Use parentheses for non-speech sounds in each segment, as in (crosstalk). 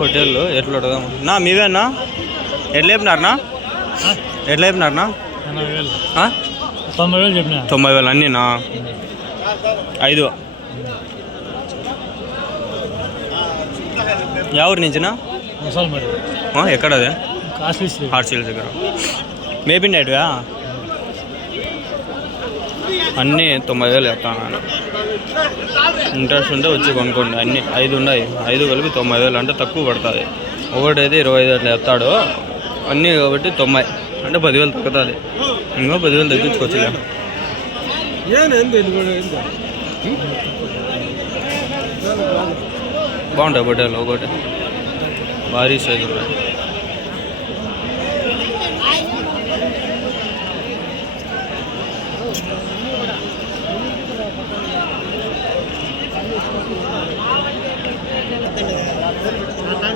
పొట్టేళ్ళు ఎట్లా అడగదాం నా మీవేనా? ఎట్లా చెప్పినారనా? ఎట్లా చెప్పినారనా? తొంభై వేలు. చెప్పిన. తొంభై వేలు అన్నీనా? ఐదు. ఎవరి నుంచినా? మసాలా మరి ఆ, ఎక్కడది? కాస్ట్లీ శ్రీ. హార్సీల్ దగ్గర. మేపిండేటివా అన్నీ తొంభై వేలు చెప్తాను నేను ఇంట్రెస్ట్ ఉంటే వచ్చి కొనుక్కోండి. అన్నీ ఐదు ఉన్నాయి. ఐదు కలిపి తొంభై వేలు అంటే తక్కువ పడుతుంది. ఒకటి అయితే ఇరవై ఐదు అట్లా చెప్తాడు అన్నీ కాబట్టి తొంభై. అంటే పదివేలు తగ్గుతుంది. ఇంకో పదివేలు తగ్గించుకోవచ్చులే. బాగుంటాయి పొట్టేలు ఒకటి. భారీ సైజు ఉన్నాయి.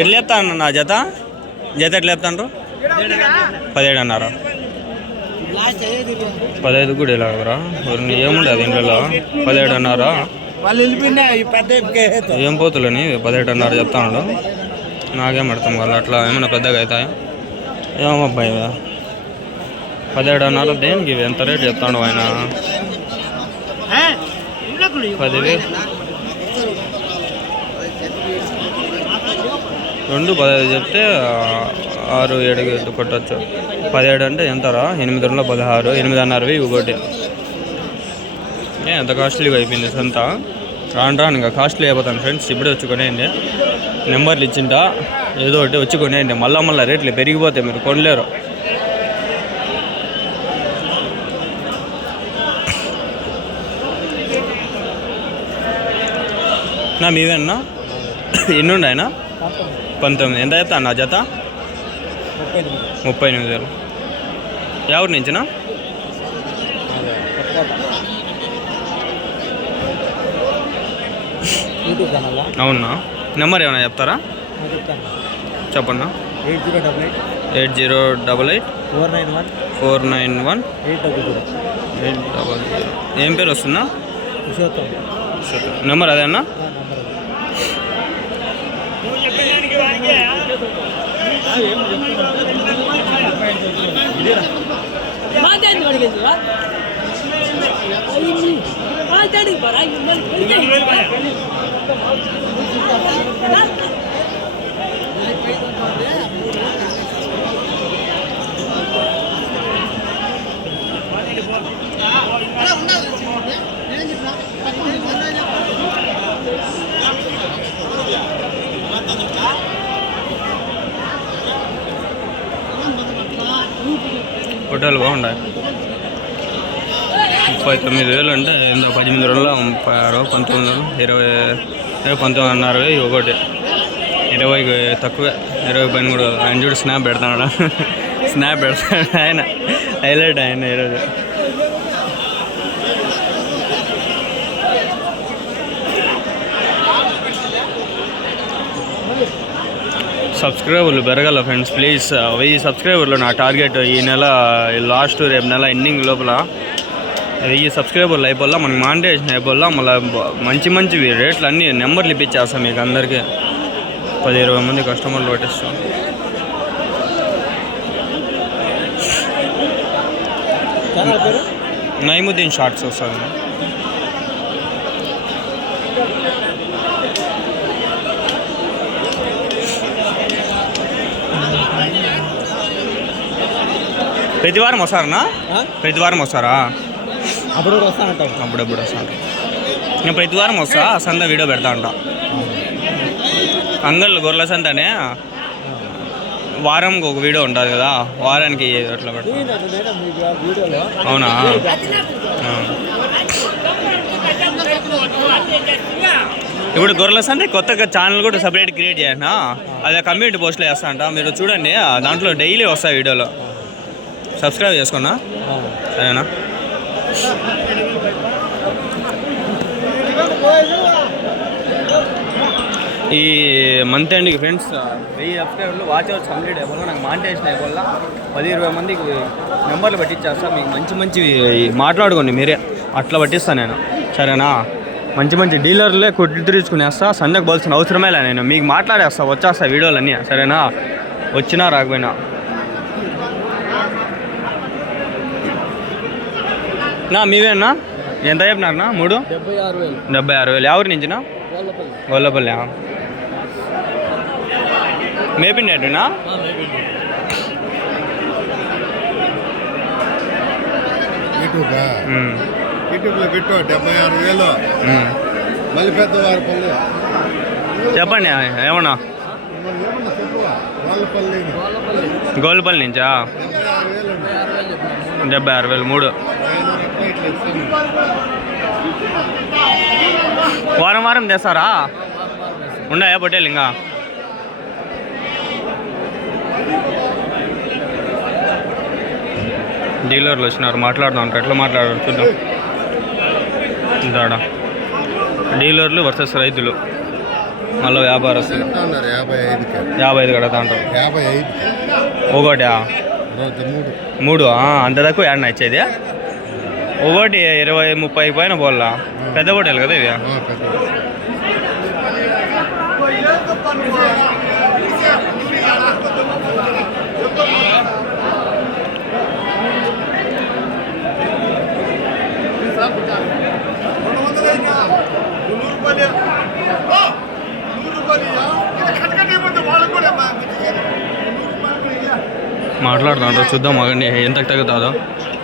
ఎట్లా చెప్తాను నా జత? జత ఎట్లా చెప్తాను పదిహేడు అన్నారా పదహైదు కూడా ఇలాగరా ఏముండదు ఇంట్లో పదిహేడు అన్నారా వాళ్ళు ఏం పోతులని పదిహేడు అన్నారు చెప్తాను నాకేం అర్థం కాదు అట్లా ఏమైనా పెద్దగా అవుతాయా? ఏమో అబ్బాయి. పదిహేడు అన్నారు దేనికి? ఎంత రేటు చెప్తాడు ఆయన? పదివేలు. రెండు పదహైదు చెప్తే ఆరు ఏడు కొట్టచ్చు. పదిహేడు అంటే ఎంతరా? ఎనిమిది రెండు పదహారు. ఎనిమిదిన్నరవి ఒకటి ఏ ఎంత కాస్ట్లీగా అయిపోయింది సంతా రాను రాను ఇంకా కాస్ట్లీ అయిపోతాను ఫ్రెండ్స్ ఇప్పుడే వచ్చి కొనేయండి. నెంబర్లు ఇచ్చింటా? ఏదో ఒకటి వచ్చి కొనేయండి. మళ్ళా మళ్ళీ రేట్లు పెరిగిపోతాయి మీరు కొనలేరు. నా మీవేనా ఎన్ని పంతొమ్మిది ఎంత చెప్తా నా జత? ముప్పై ఎనిమిది వేలు. ఎవరి నుంచినా? అవునా? నెంబర్ ఏమైనా చెప్తారా? చెప్తాను చెప్పన్నా eight zero double eight. Eight zero double eight. Four nine one. Four nine one. Eight double zero. Eight double zero. ఏం పేరు వస్తుందా? నెంబర్ అదేనా మాట్లాడింది పడిపోయిందిరా మాట్లాడింది పరా ఉండాలి హోటల్ బాగుంటాయి ముప్పై తొమ్మిది వేలు అంటే ఎంత పద్దెనిమిది రోజుల ముప్పై ఆరు పంతొమ్మిది వందలు ఇరవై ఇరవై పంతొమ్మిది అన్నారు ఒకటి. ఇరవైకి తక్కువే ఇరవై పైన కూడా ఆయన చూడు స్నాప్ పెడతాడు. (laughs) స్నాప్ పెడతాడు ఆయన. హైలైట్ ఆయన ఈరోజు. సబ్స్క్రైబర్లు పెరగాల ఫ్రెండ్స్ ప్లీజ్ వెయ్యి సబ్స్క్రైబర్లు నా టార్గెట్ ఈ నెల లాస్ట్ రేపు నెల ఎండింగ్ లోపల వెయ్యి సబ్స్క్రైబర్లు అయిపోల్లా మనకి మానిటైజేషన్ అయిపోల్లా మళ్ళీ మంచి మంచివి రేట్లు అన్నీ నెంబర్లు ఇప్పించేస్తాం మీకు అందరికీ. పది ఇరవై మంది కస్టమర్లు పట్టిస్తాం నైముద్దీన్ షార్ట్స్ వస్తుంది ప్రతి వారం వస్తారనా ఆ? ప్రతి వారం వస్తారా? అప్పుడు కూడా వస్తానంటావు అప్పుడప్పుడు వస్తాను నేను ప్రతి వారం వస్తా ఆ సంత వీడియో పెడతా ఉంటా అంగళ్ళు గొర్రెల సంతనే. వారంకి ఒక వీడియో ఉంటుంది కదా వారానికి అట్లా పెడతా. అవునా. ఇప్పుడు గొర్రెల సంతే కొత్తగా ఛానల్ కూడా సపరేట్ క్రియేట్ చేయనా అదే కమ్యూనిటీ పోస్ట్లో వేస్తా అంట. మీరు చూడండి దాంట్లో డైలీ వస్తాయి వీడియోలో. సబ్స్క్రైబ్ చేసుకున్నా? సరేనా? ఈ మంత్ ఎండ్కి ఫ్రెండ్స్ వెయ్యి సబ్స్క్రైబర్లు వాచ్ అవర్స్ కంప్లీట్ అయిపోవాలి? నాకు మానిటేషన్ అయిపోవాలా? పది ఇరవై మందికి నెంబర్లు పట్టించేస్తా మీకు మంచి మంచి మాట్లాడుకోండి మీరే. అట్లా పట్టిస్తాను నేను. సరేనా? మంచి మంచి డీలర్లే కొట్టి సందకు పోల్సిన అవసరమే లే నేను. మీకు మాట్లాడేస్తా వచ్చేస్తా వీడియోలన్నీ. సరేనా? వచ్చినా రాకపోయినా. నా మీవేనా? ఎంత చెప్పినారనా మూడు? డెబ్బై ఆరు వేలు. డెబ్బై ఆరు వేలు. ఎవరి నుంచినా? గొల్లపల్లి. మేపిండేటునా యూట్యూబా? యూట్యూబ్లో పెట్టు డెబ్బై ఆరు వేలు. మళ్ళీ పెద్దవారి పల్లి చెప్పండి ఏమన్నా? గోల్పల్లి నుంచా? డెబ్బై ఆరు వేలు మూడు ఆయన ఎట్లా ఇట్లా ఇస్తాను వారం వారం తెస్తారా? ఉన్నాయా పొట్టేలు ఇంకా? డీలర్లు వచ్చినారు మాట్లాడదాం ఎట్లా మాట్లాడారు చూద్దాం. ఇందాడ? డీలర్లు వర్సెస్ రైతులు. మళ్ళీ వ్యాపారస్తులు. యాభై ఐదు కడతా అంటారు ఒకటి? మూడు. అంత తక్కువ ఏడన్నా ఇచ్చేది? ఒకటి ఇరవై ముప్పై పైన పోల్లా పెద్ద పొట్టేలు కదా ఇవి మాట్లాడుతున్నారు చూద్దాం ఎంత తగ్గుతుందో.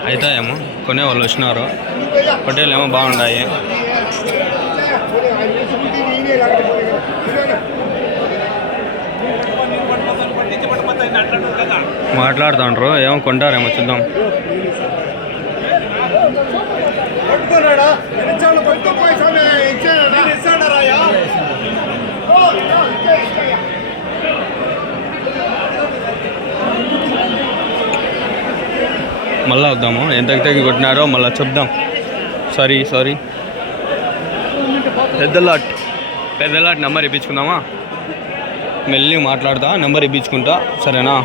అవుతాయేమో కొనేవాళ్ళు వచ్చినారు. పొట్టేలు ఏమో బాగున్నాయి. మాట్లాడుతుండ్రు ఏమో కొంటారేమో చూద్దాం. మళ్ళా వద్దాము. ఎంత తగ్గి కొట్టినారో మళ్ళీ చెప్దాం. సారీ సారీ పెద్ద లాట్ పెద్ద లాట్ నెంబర్ ఇప్పించుకుందామా? మెల్లి మాట్లాడతా నెంబర్ ఇప్పించుకుంటా. సరేనా?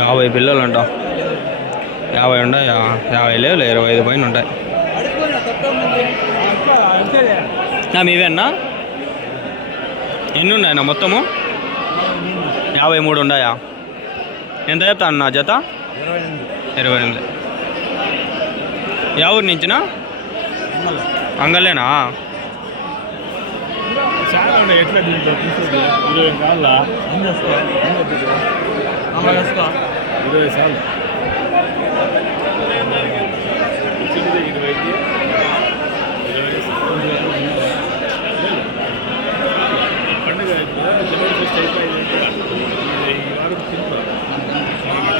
యాభై పిల్లలు అంట యాభై ఉంటాయి యాభై లేవు ఇరవై ఐదు పైన ఉంటాయి. మీవేనా? ఎన్ని ఉన్నాయన్నా మొత్తము? యాభై మూడు ఉన్నాయా ఎంత చెప్తాను నా జత? ఇరవై ఎనిమిది. యా ఊరి నుంచినా? అంగలేనా? చాలా ఉన్నాయి. ఎట్లా దీంట్లో తీసేది ఇరవై కాళ్ళ ఇరవై సార్లు పండుగ జనవరి ఫస్ట్ అయిపోయింది ఈ వారం తింటారు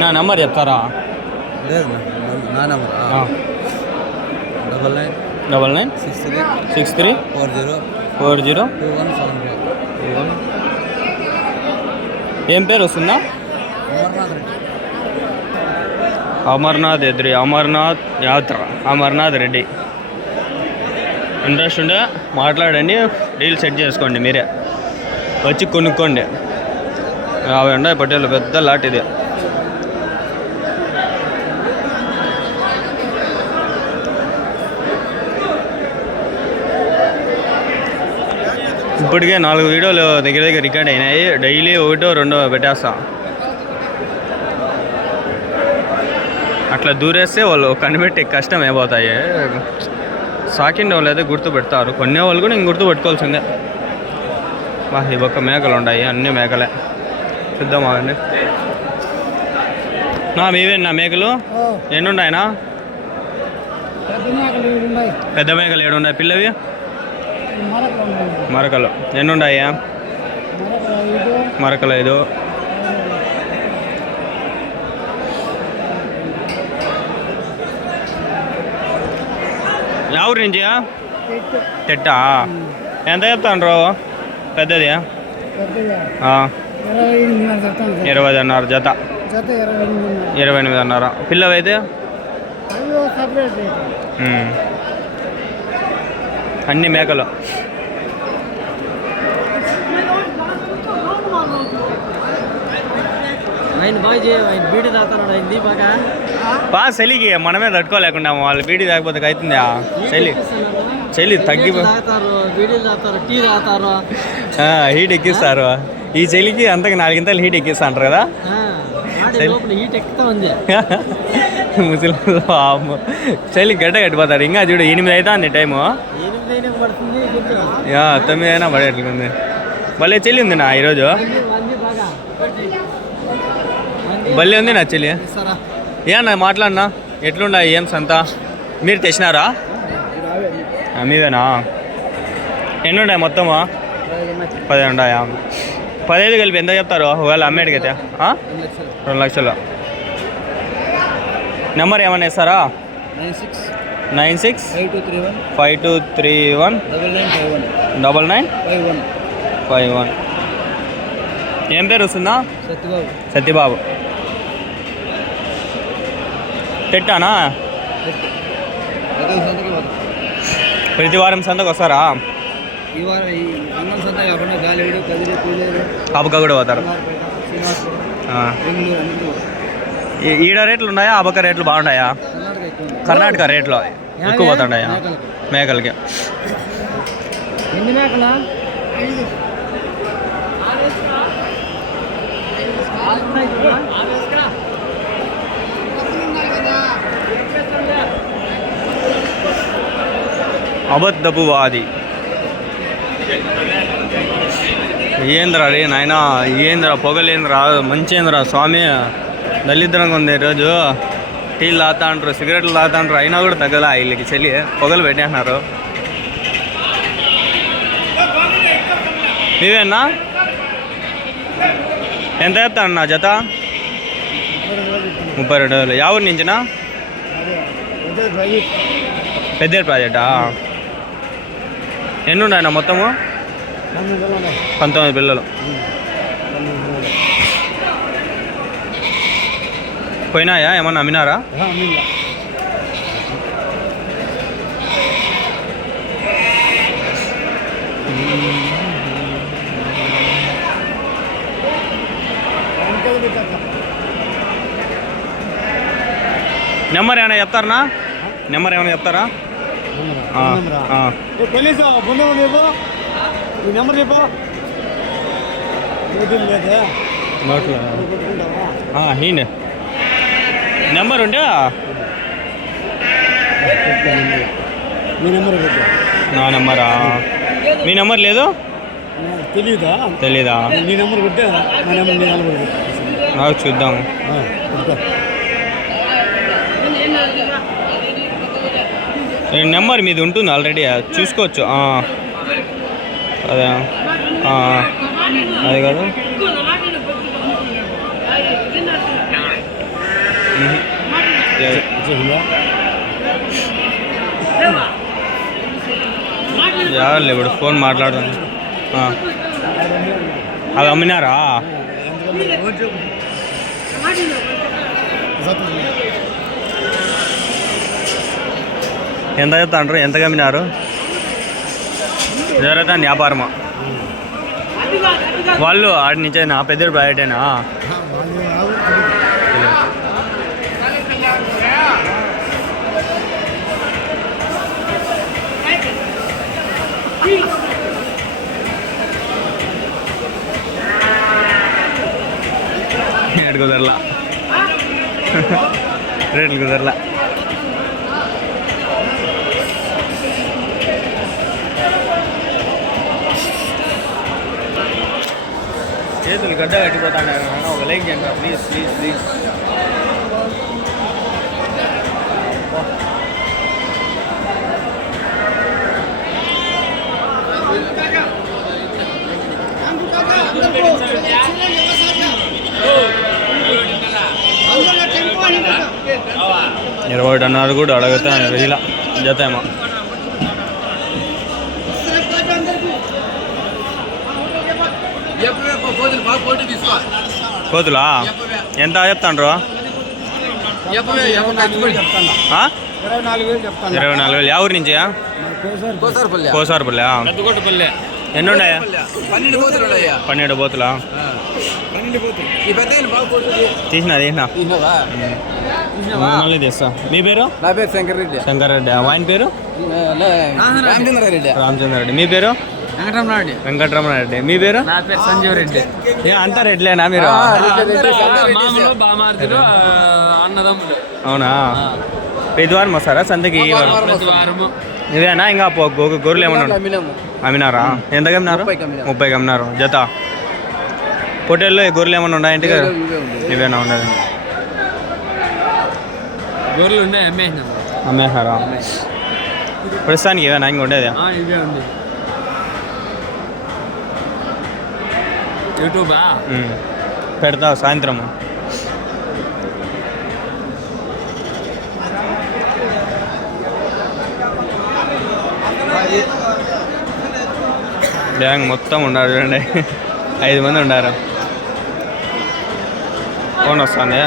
నా నెంబర్ చెప్తారా? లేదు నా number double nine. Double nine? Six three. Six three? Four zero. Four zero? Two one seven four ఏం పేరు వస్తుందా? అమర్నాథ్ ఎదురి అమర్నాథ్ యాత్ర అమర్నాథ్ రెడ్డి. ఇంట్రెస్ట్ ఉంటే మాట్లాడండి డీల్ సెట్ చేసుకోండి మీరే. వచ్చి కొనుక్కోండి. యాభై ఉండే పట్టేలు పెద్ద లాట్ ఇది. ఇప్పటికే నాలుగు వీడియోలు దగ్గర దగ్గర రికార్డ్ అయినాయి. డైలీ ఒకటో రెండో పెట్టేస్తా. అట్లా దూరేస్తే వాళ్ళు కనిపెట్టే కష్టం అయిపోతాయి. సాకిండే వాళ్ళు అయితే గుర్తు పెడతారు. కొనే వాళ్ళు కూడా ఇంక గుర్తు బా ఈ పక్క మేకలు ఉన్నాయి అన్ని మేకలే. చూద్దాం అవన్నీ నా మీవే నా మేకలు? ఎన్ని ఉన్నాయనా పెద్ద మేకలు ఏడు ఉన్నాయి. పిల్లవి? మరకలు ఎన్ని ఉన్నాయా. మరకలు. ఐదు. ఊరు నుంచి తెట్టా? ఎంత చెప్తాను పెద్దది ఇరవై ఐదున్నర జత. ఇరవై ఎనిమిదిన్నర పిల్లవైతే? ఉమ్. అన్ని మేకలు. బా చలికి మనమే తట్టుకోలేకుండా వాళ్ళు బీడీ తాగకపోతే అవుతుందా? చలి చలి తగ్గి టీ తాగుతారు. హీట్ ఎక్కిస్తారు. ఈ చలికి అంతకు నాలుగింతలు హీట్ ఎక్కిస్తాంటారు కదా? (laughs) ముసలి. చలి గడ్డ కట్టిపోతారు ఇంకా చూడు ఎనిమిది టైము పడుతుంది గుడ్డు. యా, తొమ్మిది అయినా పడేట్లుంది భలే చెల్లి ఉంది నా ఈరోజు భలే ఉంది నా చెల్లి ఏనా మాట్లాడినా? ఎట్లుండా ఏం సంత మీరు తెచ్చినారా? ఆ, మీవేనా ఎన్ని ఉన్నాయి మొత్తము? పదిహేను ఉన్నాయా పదహైదు కలిపి ఎంత చెప్తారు? ఒకవేళ అమ్మేటికైతే? రెండు లక్షలు. నెంబర్ ఏమన్నా ఇస్తారా? Nine six nine six five two three one five two three one double nine five one ఏం పేరు వస్తుందా? సత్యబాబు. సత్యబాబు. పెట్టానా? ప్రతి వారం సంతకు వస్తారా ఈ వారం ఈ అన్నం సంత కాకుండా గాలివీడు కదిరి పూలేరు కాపుక కూడా పోతారు. ఈడ రేట్లు ఉన్నాయా? అబక రేట్లు బాగున్నాయా? కర్ణాటక రేట్లు ఎక్కువ పోతుంటాయా? మేకలకి. మేకలకి ఎన్ని మేకలా? అబద్ధపు వాది. ఏంద్రా రే నాయన ఏంద్రా పొగలేంద్రా మంచేంద్రా స్వామి దళిద్రంగా ఉంది ఈరోజు టీలు తాతా అంటారు సిగరెట్లు తాతా అంటారు అయినా కూడా తగ్గల వీళ్ళకి చలి పొగలు పెట్టేస్తున్నారు నీవేనా ఎంత చెప్తాను నా జత ముప్పై రెండు వేలు ఎవరి నుంచినా పెద్ద ప్రాజెక్టా ఎన్ని ఉన్నాయన్న మొత్తము? పంతొమ్మిది పిల్లలు. పోయినాయా? ఏమన్నా అమ్మినారా? నెంబర్ ఏమైనా చెప్తారనా? నెంబర్ ఏమైనా చెప్తారా? ఆ. పోలీసు బొంద రేపు ఈ నెంబర్ నోట్లో హీనే. నెంబర్ ఉంటే మీ నెంబర్ నా నెంబరా? మీ నెంబర్ లేదు? తెలీదా? తెలీదా? నీ నెంబర్ కొట్టే నా నెంబర్ నీ నెంబర్ నాకు చూద్దాము కొట్టుకో ఈ నెంబర్ మీది ఉంటుంది ఆల్రెడీ చూసుకోవచ్చు. అదే అది కాదు. కదా జాగ్రత్త ఇప్పుడు ఫోన్ మాట్లాడుతుంది అది అమ్మినారా? ఎంత చెప్తాండ్రు ఎంత కమ్మినారు? జరుగుతాను వ్యాపారమా? వాళ్ళు ఆడి నుంచే నా పెద్ద ప్రైవేటేనా రేట్లు కుదరలా. రేట్లు కుదరలా. చేతులు గడ్డ కట్టిపోతాను అన్న ఒక లైక్ చేయండి ప్లీజ్ ప్లీజ్ ప్లీజ్ ఇరవై టన్నారు కూడా అడగతా వెయ్యలా జతేమా కోతులా ఎంత చెప్తాండ్రు? ఇరవై నాలుగు వేలు ఊరి నుంచి? కోసారపల్లి. పెద్దగొట్టపల్లె ఎన్ని ఉన్నాయా పన్నెండు పోతులు ఉన్నాయా? పన్నెండు బోతులా తీసినా తీసినా? మళ్ళీ తెస్తా. మీ పేరు? నా పేరు శంకర్ రెడ్డి శంకర్ రెడ్డి ఆయన పేరు రామచంద్ర రెడ్డి రామచంద్ర రెడ్డి మీ పేరు? వెంకటరమణారెడ్డి. వెంకటరమణ రెడ్డి మీ పేరు? నా పేరు సంజీవ్ రెడ్డి. ఏ అంతా రెడ్లేనా మీరు? అన్నదమ్ములు. అవునా? ప్రతి వారం వస్తారా? సంతకి ఇవేనా? ఇంకా పో- గొ- గొర్రెలు ఏమన్నా ఉన్నాయి? అమ్మినారా? ఎంత అమ్మినారు. ముప్పైకి అమ్మినారు జత? పొట్టేళ్ళు ఈ గొర్రెలు ఏమన్నా ఉన్నాయంటే ఇవే ఉంది. ఇవేనా ఉండదు గొర్రెలు ఉన్నాయి అమ్మేసినాము. అమ్మేసారా ప్రస్తుతానికి ఇవేనా? ఇంక ఉండేది ఇవే ఉంది యూట్యూబా? పెడతా సాయంత్రం గ్యాంగ్ మొత్తం ఉన్నారు చూడండి. ఐదు మంది ఉన్నారు ఫోన్ వస్తుందా?